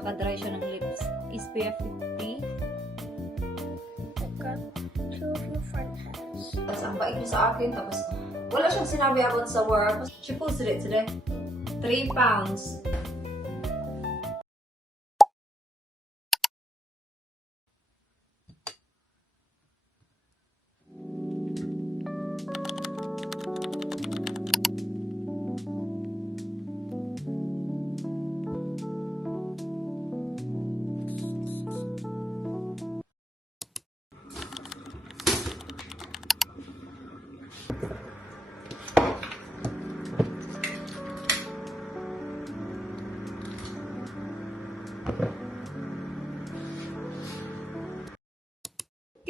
Nakaka-dry siya ng lips. SPF 50. I've got two of your front hairs. Tapos ang bait niya sa akin. Tapos wala siyang sinabi about sa work. She posted it today. 3 pounds.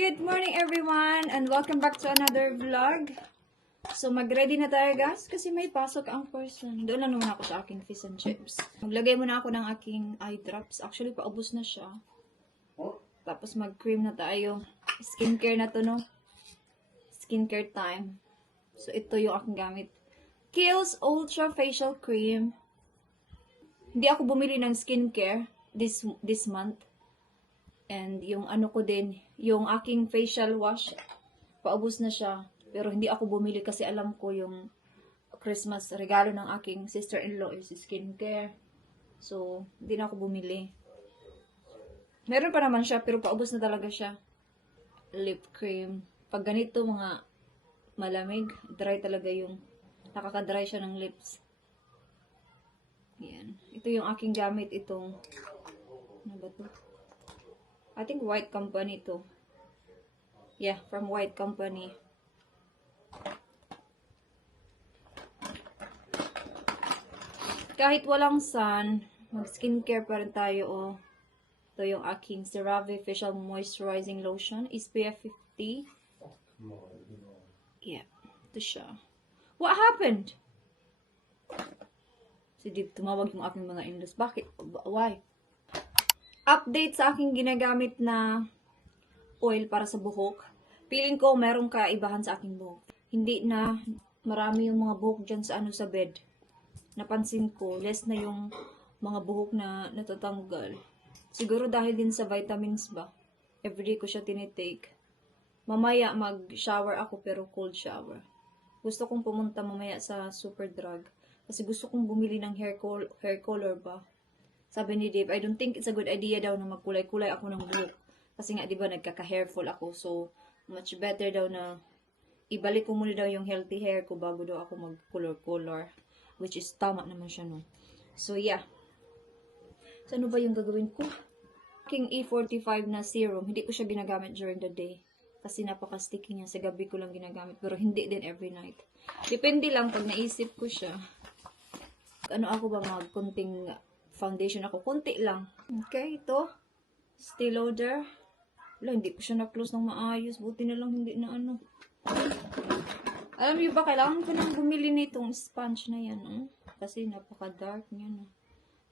Good morning everyone and welcome back to another vlog. So mag-ready na tayo guys kasi may pasok ang person. Doon lang naman ako sa aking fish and chips. Maglagay muna ako ng aking eye drops. Actually paubos na siya. Tapos mag-cream na tayo. Skincare na to no. Skincare time. So ito yung aking gamit. Kiehl's Ultra Facial Cream. Hindi ako bumili ng skincare this month. And yung ano ko din, yung aking facial wash, paubos na siya. Pero hindi ako bumili kasi alam ko yung Christmas regalo ng aking sister-in-law is skincare. So, hindi na ako bumili. Meron pa naman siya, pero paubos na talaga siya. Lip cream. Pag ganito, mga malamig, dry talaga yung, nakaka-dry siya ng lips. Yan. Ito yung aking gamit, itong, ano ba to? I think White Company to. Yeah, from White Company. Kahit walang sun, mag-skincare pa rin tayo, oh. Ito yung aking CeraVe Facial Moisturizing Lotion, SPF 50. Yeah, ito siya. What happened? Si Dib, tumawag yung aking mga English. Bakit? Why? Update sa aking ginagamit na oil para sa buhok. Feeling ko merong kaibahan sa aking buhok. Hindi na marami yung mga buhok dyan sa sa bed. Napansin ko, less na yung mga buhok na natatanggal. Siguro dahil din sa vitamins ba. Everyday ko siya tinitake. Mamaya mag-shower ako pero cold shower. Gusto kong pumunta mamaya sa Superdrug. Kasi gusto kong bumili ng hair color ba. Sabi ni Dave, I don't think it's a good idea daw na magkulay-kulay ako ng buhok. Kasi nga, di ba, nagkaka-hairful ako. So, much better daw na ibalik ko muna daw yung healthy hair ko bago daw ako mag-color-color. Which is, tama naman siya, no? So, yeah. So, ano ba yung gagawin ko? Aking E45 na serum, hindi ko siya ginagamit during the day. Kasi napaka-sticky niya. Sa gabi ko lang ginagamit. Pero hindi din every night. Depende lang pag naisip ko siya. Ano ako ba mag-kunting foundation ako. Kunti lang. Okay, ito. Stay Lauder. Wala, hindi ko siya na-close ng maayos. Buti na lang hindi na ano. Alam niyo ba, kailangan ko nang bumili nitong sponge na yan. Kasi napaka-dark niya. No?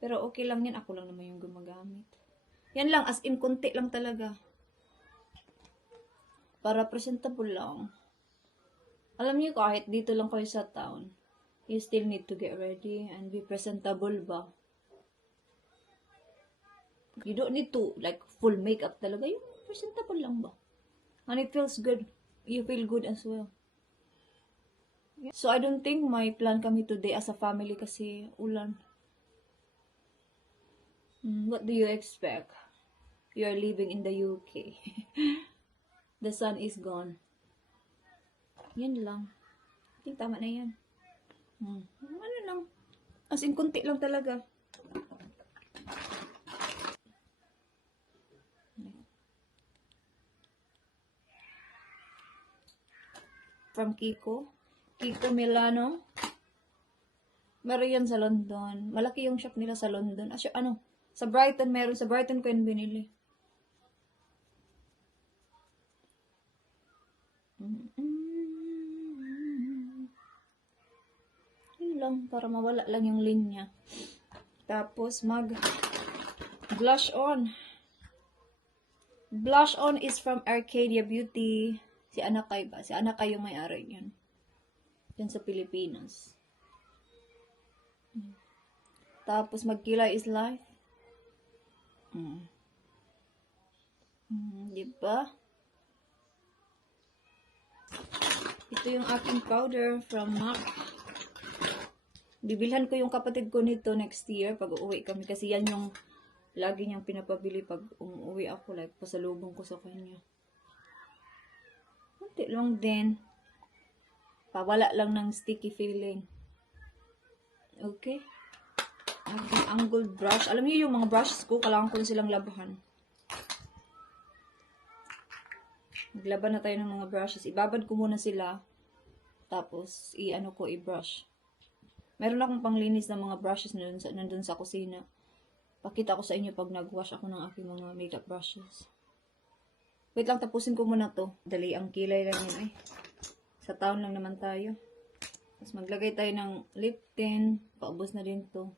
Pero okay lang yan. Ako lang naman yung gumagamit. Yan lang, as in, kunti lang talaga. Para presentable lang. Alam niyo, kahit dito lang kayo sa town, you still need to get ready and be presentable ba? You don't need to, like, full makeup talaga. Yung presentable lang ba? And it feels good. You feel good as well. Yeah. So, I don't think may plan kami today as a family kasi ulan. What do you expect? You are living in the UK. The sun is gone. Yan lang. I think tama na yan. Ano lang. As in, kunti lang talaga. From Kiko Milano. Meron yan sa London. Malaki yung shop nila sa London. Sa Brighton meron. Sa Brighton ko yun binili. Yun lang. Para mawala lang yung linya. Tapos blush on. Blush on is from Arcadia Beauty. Si Anakay ba? Si Anakay yung may-ari niyan. Yan sa Pilipinas. Tapos, Magkilay is Life. Diba? Ito yung aking powder from MAC. Bibilhan ko yung kapatid ko nito next year pag uuwi kami. Kasi yan yung lagi niyang pinapabili pag umuwi ako. Like, pasalubong ko sa kanya. Kunti lang din. Pawala lang ng sticky feeling. Okay? Aking angled brush. Alam niyo yung mga brushes ko, kailangan ko silang labahan. Maglaban na tayo ng mga brushes. Ibabad ko muna sila. Tapos, i-brush. Meron akong panglinis ng mga brushes nandun sa kusina. Pakita ko sa inyo pag nag-wash ako ng aking mga makeup brushes. Wait lang, tapusin ko muna to. Dali, ang kilay lang yun eh. Sa taon lang naman tayo. Tapos maglagay tayo ng lip tint. Paubos na din to.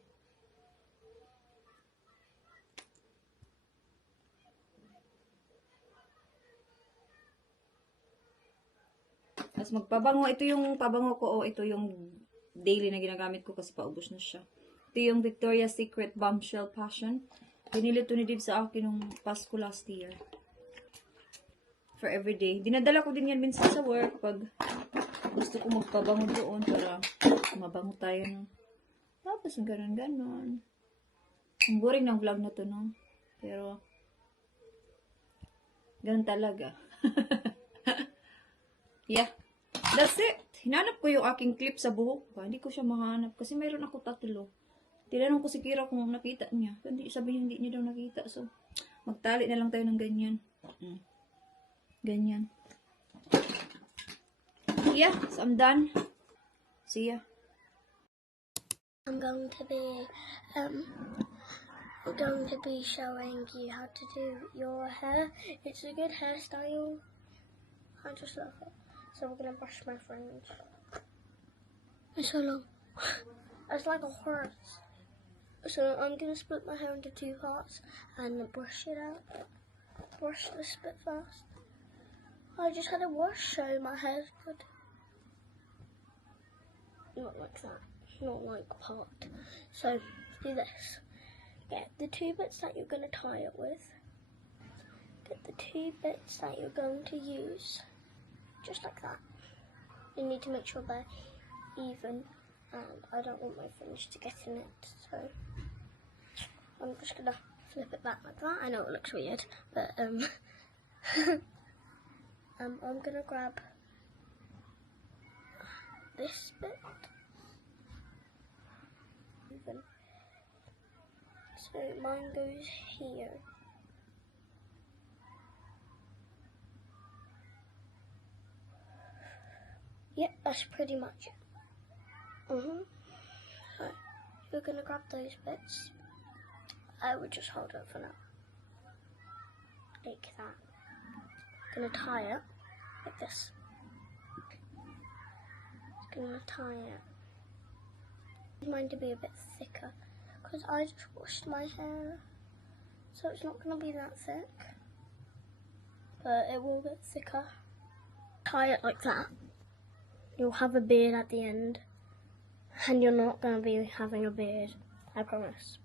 Tapos magpabango. Ito yung pabango ko. Ito yung daily na ginagamit ko kasi paubos na siya. Ito yung Victoria's Secret Bombshell Passion. Pinili ito ni Dib sa akin nung Pasko last year. For everyday. Dinadala ko din yan minsan sa work pag gusto ko magpabango doon para mabango tayo. No? Tapos ganon-ganon. Ang boring ng vlog na to, no? Pero, ganun talaga. Yeah. That's it. Hinanap ko yung aking clip sa buhok ko. Hindi ko siya mahanap kasi mayroon ako tatlo. Tinanong ko si Kira kung nakita niya. Sabi niya hindi niya daw nakita. So, magtali na lang tayo ng ganyan. Ganyan. Yeah, so I'm done. See ya. I'm going to be showing you how to do your hair. It's a good hairstyle. I just love it. So we're gonna brush my fringe. It's so long. It's like a horse. So I'm gonna split my hair into 2 parts and brush it out. Brush this bit first. I just had a wash so my hair's good. Not like that. Not like part. So do this. Get the 2 bits that you're gonna tie it with. Get the 2 bits that you're going to use. Just like that. You need to make sure they're even, and I don't want my fringe to get in it, so I'm just gonna flip it back like that. I know it looks weird, but I'm gonna grab this bit. Even. So mine goes here. Yep, that's pretty much it. So, you're gonna grab those bits. I would just hold it for now. Like that. Gonna tie it like this. Gonna tie it. I need mine to be a bit thicker because I just washed my hair, so it's not gonna be that thick, but it will get thicker. Tie it like that. You'll have a beard at the end, and you're not going to be having a beard, I promise.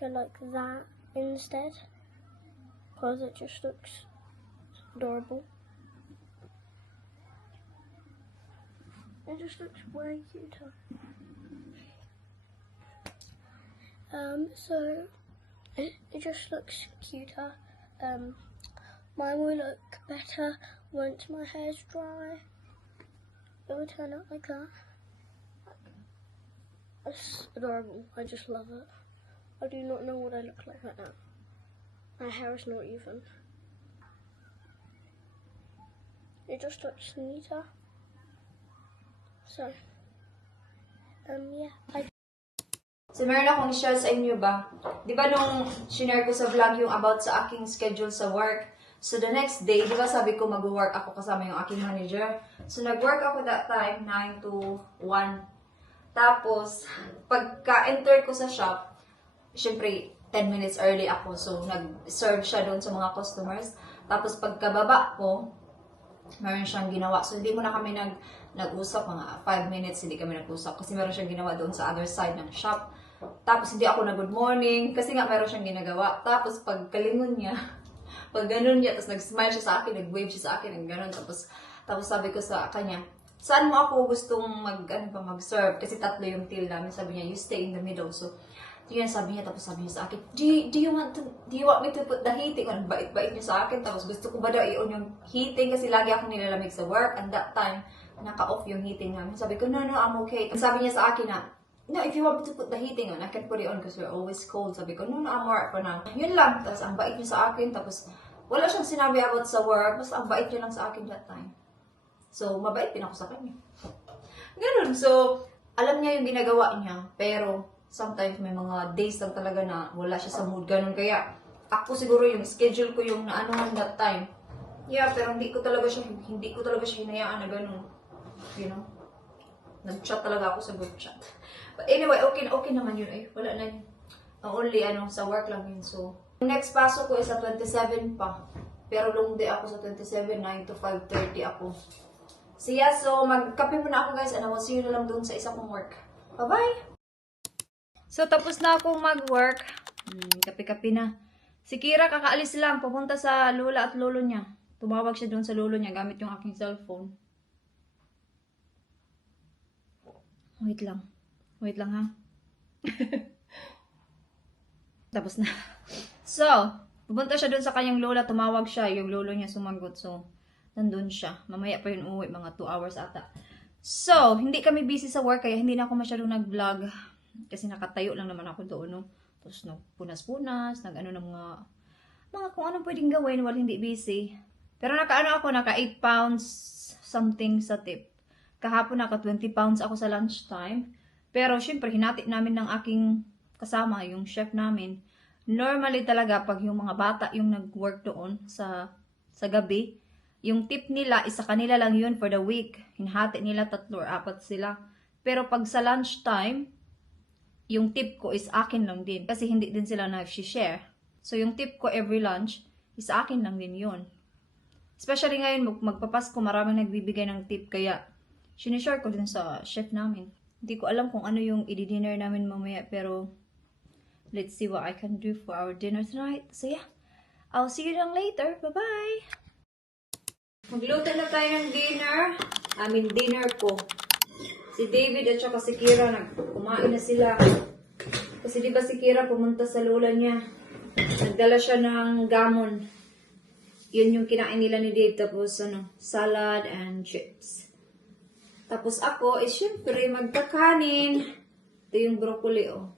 Go like that instead, because it just looks adorable. It just looks way cuter. So it just looks cuter. Mine will look better once my hair's dry. It will turn out like that. It's adorable. I just love it. I do not know what I look like right now. My hair is not even. It just looks neater. So, yeah. So, meron akong share sa inyo ba? Di ba nung share ko sa vlog yung about sa aking schedule sa work? So, the next day, di ba sabi ko mag-work ako kasama yung aking manager? So, nag-work ako that time, 9 to 1. Tapos, pagka-enter ko sa shop, syempre, 10 minutes early ako. So, nag-serve siya doon sa mga customers. Tapos, pagkababa ko, meron siyang ginawa. So, hindi mo na kami nag-usap, mga 5 minutes, hindi kami nag-usap. Kasi meron siyang ginawa doon sa other side ng shop. Tapos hindi ako na good morning, kasi nga meron siyang ginagawa. Tapos pag kalingon niya, pag ganun niya, tapos nag-smile siya sa akin, nag-wave siya sa akin, ng ganun. Tapos sabi ko sa kanya, saan mo ako gustong mag-serve? Kasi 3 yung till namin. Sabi niya, you stay in the middle. So, yun sabi niya, tapos sabi niya sa akin, do you want me to put the heating on? Bait-bait niya sa akin, tapos gusto ko ba daw i-on yung heating kasi lagi ako nilalamig sa work, and that time, naka-off yung heating namin. Sabi ko, no, I'm okay. Sabi niya sa akin na, no, if you want me to put the heating on, I can put it on because we're always cold. Sabi ko, no, I'm alright for now. Yun lang, tapos ang bait niya sa akin, tapos wala siyang sinabi about sa work, basta ang bait niya lang sa akin that time. So, mabait din ako sa kanya. Ganun, so, alam niya yung ginagawa niya, pero sometimes may mga days lang talaga na wala siya sa mood. Ganun. Kaya ako siguro yung schedule ko yung naanohan that time. Yeah, pero hindi ko talaga siya hinayaan na ganun. You know? Nag-chat talaga ako sa group chat. But anyway, okay naman yun. Ay, wala na yun. Ang only sa work lang yun. So, next pasok ko is sa 27 pa. Pero long day ako sa 27, 9 to 5:30 ako. So yeah, so magkape muna ako guys and I will see you na lang doon sa isa kong work. Bye-bye! So, tapos na akong mag-work. Kape-kape na. Si Kira, kakaalis lang. Pupunta sa lola at lolo niya. Tumawag siya doon sa lolo niya gamit yung aking cellphone. Wait lang. Wait lang ha. Tapos na. So, pupunta siya doon sa kanyang lola. Tumawag siya. Yung lolo niya sumagot. So, nandun siya. Mamaya pa yun uuwi. Mga 2 hours ata. So, hindi kami busy sa work. Kaya hindi na ako masyadong nag-vlog. Kasi nakatayo lang naman ako doon, no? Tapos nagpunas-punas, nag-ano ng mga kung ano pwedeng gawin while hindi busy. Pero naka 8 pounds something sa tip. Kahapon naka 20 pounds ako sa lunchtime. Pero syempre, hinati namin ng aking kasama, yung chef namin. Normally talaga, pag yung mga bata yung nag-work doon sa gabi, yung tip nila, isa kanila lang yun for the week. Hinati nila 3 or 4 sila. Pero pag sa lunchtime, yung tip ko is akin lang din. Kasi hindi din sila nag-share. So, yung tip ko every lunch is akin lang din yun. Especially ngayon, magpapasko, maraming nagbibigay ng tip. Kaya, sinishare ko din sa chef namin. Hindi ko alam kung ano yung i-dinner namin mamaya. Pero, let's see what I can do for our dinner tonight. So, yeah. I'll see you lang later. Bye-bye! Magluto na tayo ng dinner. Dinner ko. Si David at saka si Kira, kumain na sila. Kasi di ba si Kira pumunta sa lola niya. Nagdala siya ng gamon. Yun yung kinain nila ni Dave. Tapos salad and chips. Tapos ako, syempre, magkakanin. Ito yung broccoli, oh.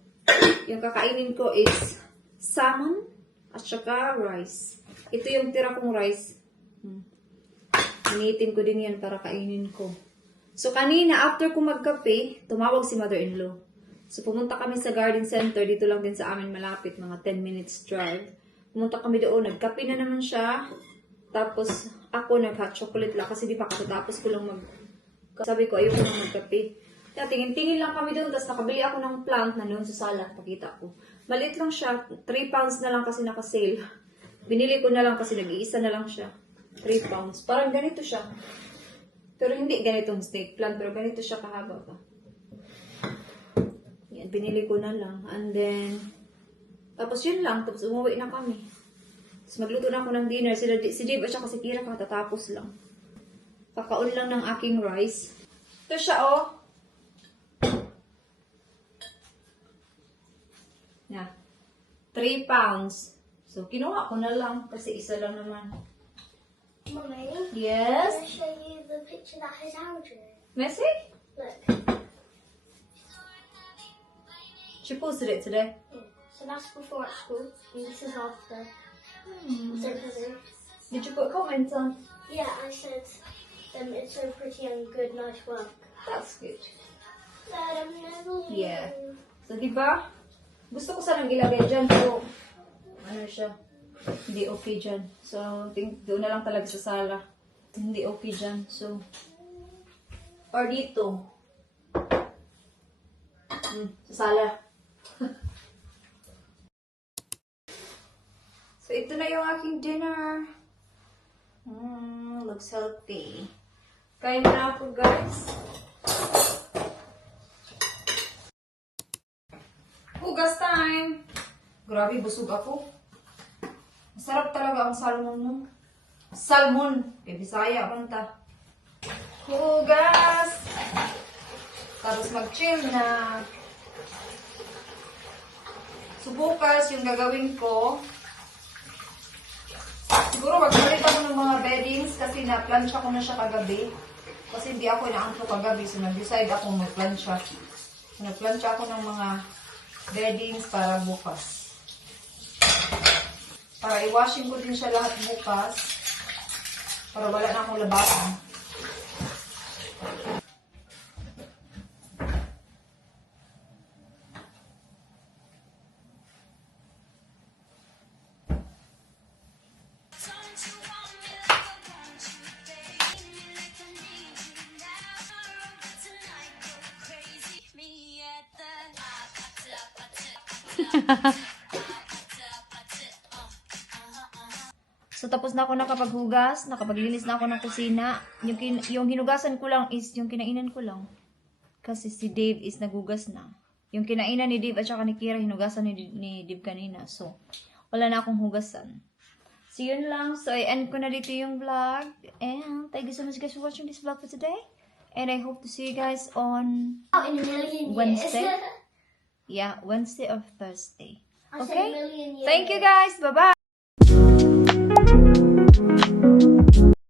Yung kakainin ko is salmon at saka rice. Ito yung tira kong rice. Initin ko din yan para kainin ko. So, kanina, after ko magkape, tumawag si mother-in-law. So, pumunta kami sa garden center. Dito lang din sa amin malapit, mga 10 minutes drive. Pumunta kami doon. Nagkape na naman siya. Tapos, ako nag-hot chocolate lang. Kasi di pa katapos ko lang sabi ko, ayoko lang magkape. Kaya tingin-tingin lang kami doon. Tapos, nakabili ako ng plant na doon sa sala. Pakita ko. Maliit lang siya. 3 pounds na lang kasi naka-sale. Binili ko na lang kasi nag-iisa na lang siya. 3 pounds. Parang ganito siya. Pero hindi ganitong snake plant, pero ganito siya kahaba pa. Yan, binili ko na lang. And then, tapos yun lang. Tapos umuwi na kami. Tapos magluto na ako ng dinner. Si Dave at saka si Kira katatapos lang. Kakaon lang ng aking rice. Ito siya, oh. Yeah. 3 pounds. So, kinuha ko na lang kasi isa lang naman. Mummy, Yes? can I show you the picture that has algae? Messi? Look. She posted it today. Yeah. So that's before at school, and this is after. So pretty. Did you put comments on? Yeah, I said it's so pretty and good, nice work. That's good. But I'm never. Yeah. So, di ba? Gusto ko sanang ilagay dyan. So, ano siya? Hindi okay dyan. So, doon na lang talaga sa sala. Hindi okay dyan. So, or dito. Sa sala. So, ito na yung aking dinner. Looks healthy. Kain na ako, guys. Hugas time! Grabe, busog ako. Masarap talaga ang salmon mo. Salmon! Kay Bisaya, banta. Hugas! Tapos mag-chill na. So, bukas, yung gagawin ko, siguro magpalit ako ng mga beddings kasi na-plancha ko na siya kagabi. Kasi hindi ako inaantok kagabi, so nag-decide ako mag-plancha. So, nag-plancha ako ng mga beddings para bukas. Para i-washing ko din siya lahat bukas. Para wala na akong labasan. So, tapos na ako nakapaghugas, nakapaglinis na ako ng kusina. Yung hinugasan ko lang is yung kinainan ko lang. Kasi si Dave is naghugas na. Yung kinainan ni Dave at saka ni Kira, hinugasan ni Dave kanina. So, wala na akong hugasan. So, yun lang. So, I-end ko na dito yung vlog. And thank you so much guys for watching this vlog for today. And I hope to see you guys on Out in a million years. Wednesday. Yeah, Wednesday or Thursday. I said Okay? a million years. Thank you guys. Bye-bye.